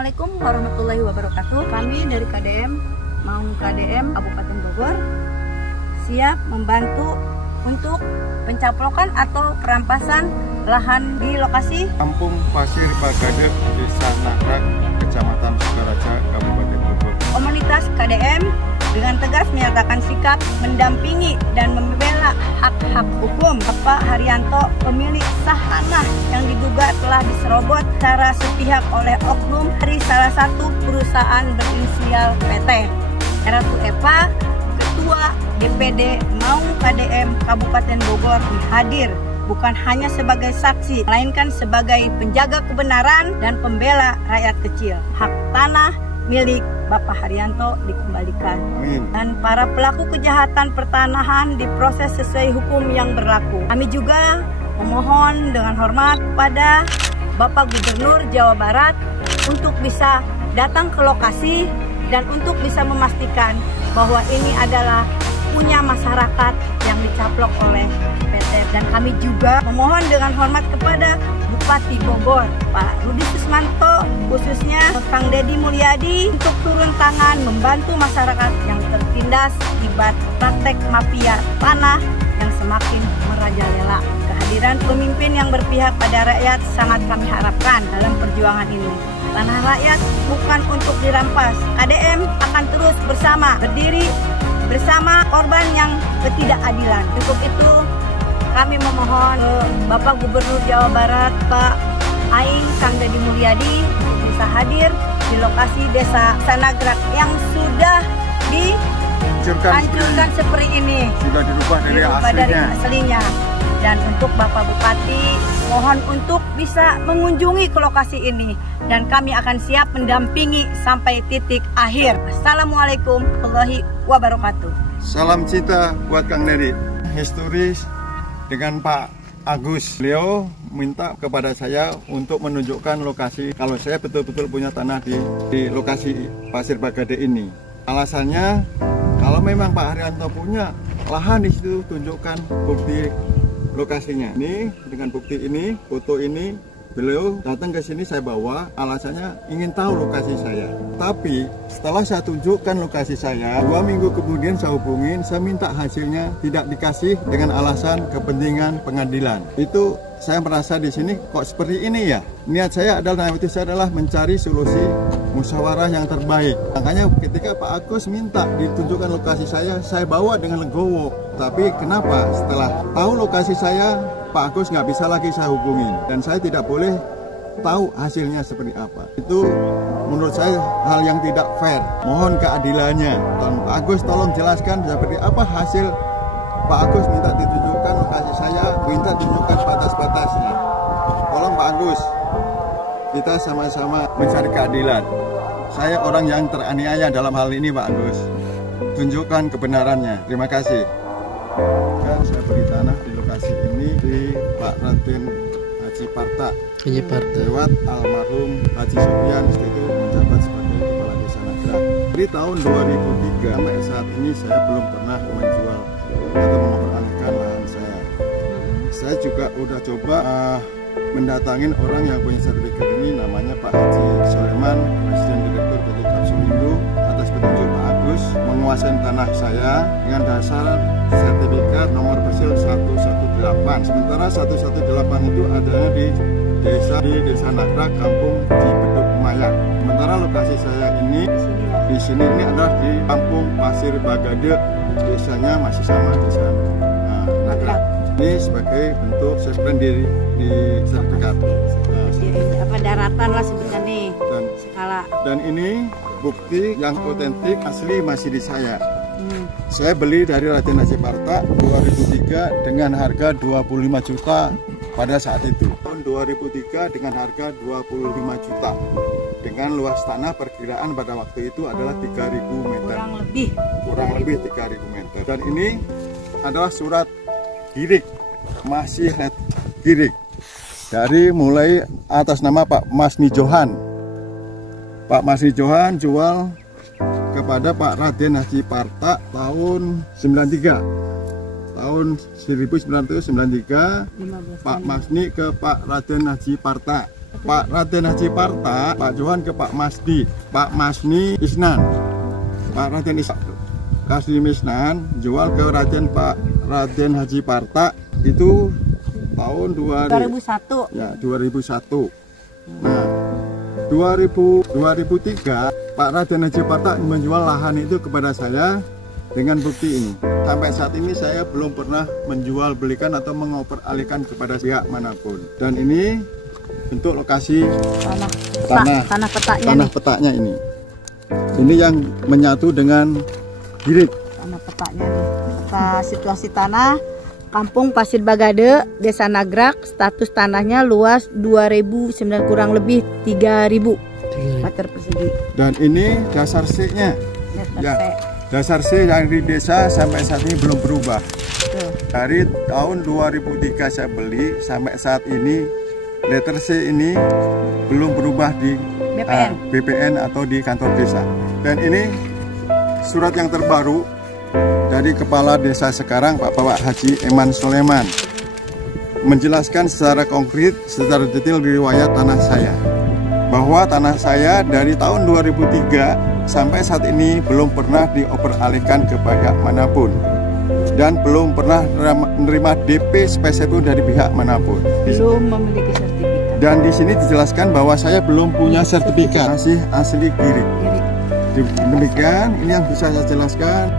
Assalamualaikum warahmatullahi wabarakatuh. Kami dari KDM Maung KDM Kabupaten Bogor siap membantu untuk pencaplokan atau perampasan lahan di lokasi Kampung Pasir Bagade, Desa Nagrak, Kecamatan Sukaraja, Kabupaten Bogor. Komunitas KDM dengan tegas menyatakan sikap mendampingi dan membela hak-hak hukum Bapak Haryanto, pemilik sah tanah yang diduga telah diserobot secara sepihak oleh oknum dari salah satu perusahaan berinisial PT. Ratu Eva, Ketua DPD Maung KDM Kabupaten Bogor, hadir bukan hanya sebagai saksi, melainkan sebagai penjaga kebenaran dan pembela rakyat kecil. Hak tanah milik Bapak Haryanto dikembalikan. Amin. Dan para pelaku kejahatan pertanahan diproses sesuai hukum yang berlaku. Kami juga memohon dengan hormat pada Bapak Gubernur Jawa Barat untuk bisa datang ke lokasi dan untuk bisa memastikan bahwa ini adalah punya masyarakat yang dicaplok oleh PT. Dan kami juga memohon dengan hormat kepada Bupati Bogor, Pak Rudi Susmanto, khususnya Kang Deddy Mulyadi, untuk turun tangan membantu masyarakat yang tertindas akibat praktek mafia tanah yang semakin merajalela. Kehadiran pemimpin yang berpihak pada rakyat sangat kami harapkan dalam perjuangan ini. Tanah rakyat bukan untuk dirampas. KDM akan terus berdiri bersama korban yang ketidakadilan. Untuk itu kami memohon Bapak Gubernur Jawa Barat, Pak Aing Kang Deddy Mulyadi, bisa hadir di lokasi Desa Nagrak yang sudah dihancurkan seperti ini. Sudah dirubah dari aslinya. Dan untuk Bapak Bupati, mohon untuk bisa mengunjungi ke lokasi ini. Dan kami akan siap mendampingi sampai titik akhir. Assalamualaikum warahmatullahi wabarakatuh. Salam cinta buat Kang Deddy. Historis dengan Pak Agus. Beliau minta kepada saya untuk menunjukkan lokasi kalau saya betul-betul punya tanah di lokasi Pasir Bagade ini. Alasannya, kalau memang Pak Haryanto punya lahan di situ, tunjukkan bukti lokasinya. Ini dengan bukti ini, foto ini, beliau datang ke sini saya bawa, alasannya ingin tahu lokasi saya. Tapi setelah saya tunjukkan lokasi saya, 2 minggu kemudian saya hubungin, saya minta hasilnya, tidak dikasih dengan alasan kepentingan pengadilan. Itu saya merasa di sini kok seperti ini ya. Niat saya adalah mencari solusi musyawarah yang terbaik. Makanya ketika Pak Agus minta ditunjukkan lokasi saya bawa dengan legowo. Tapi kenapa setelah tahu lokasi saya, Pak Agus nggak bisa lagi saya hubungin, dan saya tidak boleh tahu hasilnya seperti apa. Itu menurut saya hal yang tidak fair. Mohon keadilannya. Pak Agus tolong jelaskan seperti apa hasil Pak Agus minta ditunjukkan lokasi saya, minta tunjukkan batas-batasnya. Tolong Pak Agus, kita sama-sama mencari keadilan. Saya orang yang teraniaya dalam hal ini Pak Agus. Tunjukkan kebenarannya. Terima kasih. Dan saya beri tanah di lokasi ini di Pak Raden Haji Parta. Lewat almarhum Haji Sofian itu menjabat sebagai Kepala Desa Nagrak. Di tahun 2003 sampai saat ini saya belum pernah menjual atau memperalihkan lahan saya. Saya juga udah coba mendatangin orang yang punya sertifikat ini, namanya Pak Haji Soleman, Presiden Direktur PT Kapsulindo, atas petunjuk Pak Agus menguasai tanah saya dengan dasar sertifikat nomor persil 118. Sementara 118 itu adanya di Desa Nagrak, Kampung Cibeduk Mayak. Sementara lokasi saya ini di sini ini adalah di Kampung Pasir Bagade, desanya masih sama Desa Nagrak. Ini sebagai bentuk sertifikat di sertifikat. Apa daratan lah sebenarnya nih, skala. Dan ini bukti yang otentik asli masih di saya. Saya beli dari Raden Haji Parta 2003 dengan harga 25 juta pada saat itu. Tahun 2003 dengan harga 25 juta. Dengan luas tanah perkiraan pada waktu itu adalah 3.000 meter. Kurang lebih 3.000 meter. Dan ini adalah surat girik, masih girik. Dari mulai atas nama Pak Masni Johan. Pak Masni Johan jual kepada Pak Raden Haji Parta tahun 93. Tahun 1993 Pak Masni ke Pak Raden Haji Parta Pak Raden Haji Parta, Pak Johan ke Pak Masdi, Pak Masni Isnan. Pak Raden Kasdim Isnan jual ke Pak Raden Haji Parta itu tahun 2001. Ya, 2001. Nah, 2003 Pak Raden Haji Parta menjual lahan itu kepada saya dengan bukti ini. Sampai saat ini saya belum pernah menjual belikan atau mengoperalihkan kepada pihak manapun. Dan ini bentuk lokasi tanah petanya ini. Ini yang menyatu dengan girik. Tanah petanya nih. Peta situasi tanah Kampung Pasir Bagade, Desa Nagrak, status tanahnya luas 2009 kurang lebih 3000 meter persegi. Dan ini dasar C-nya. Ya, dasar C yang di desa sampai saat ini belum berubah. Dari tahun 2003 saya beli sampai saat ini letter C ini belum berubah di BPN atau di kantor desa. Dan ini surat yang terbaru dari kepala desa sekarang Pak Haji Eman Soleman menjelaskan secara konkret, secara detail riwayat tanah saya, bahwa tanah saya dari tahun 2003 sampai saat ini belum pernah dioperalihkan ke pihak manapun dan belum pernah menerima DP spesial dari pihak manapun. Belum memiliki sertifikat. Dan di sini dijelaskan bahwa saya belum punya sertifikat, masih asli girik. Demikian, ini yang bisa saya jelaskan.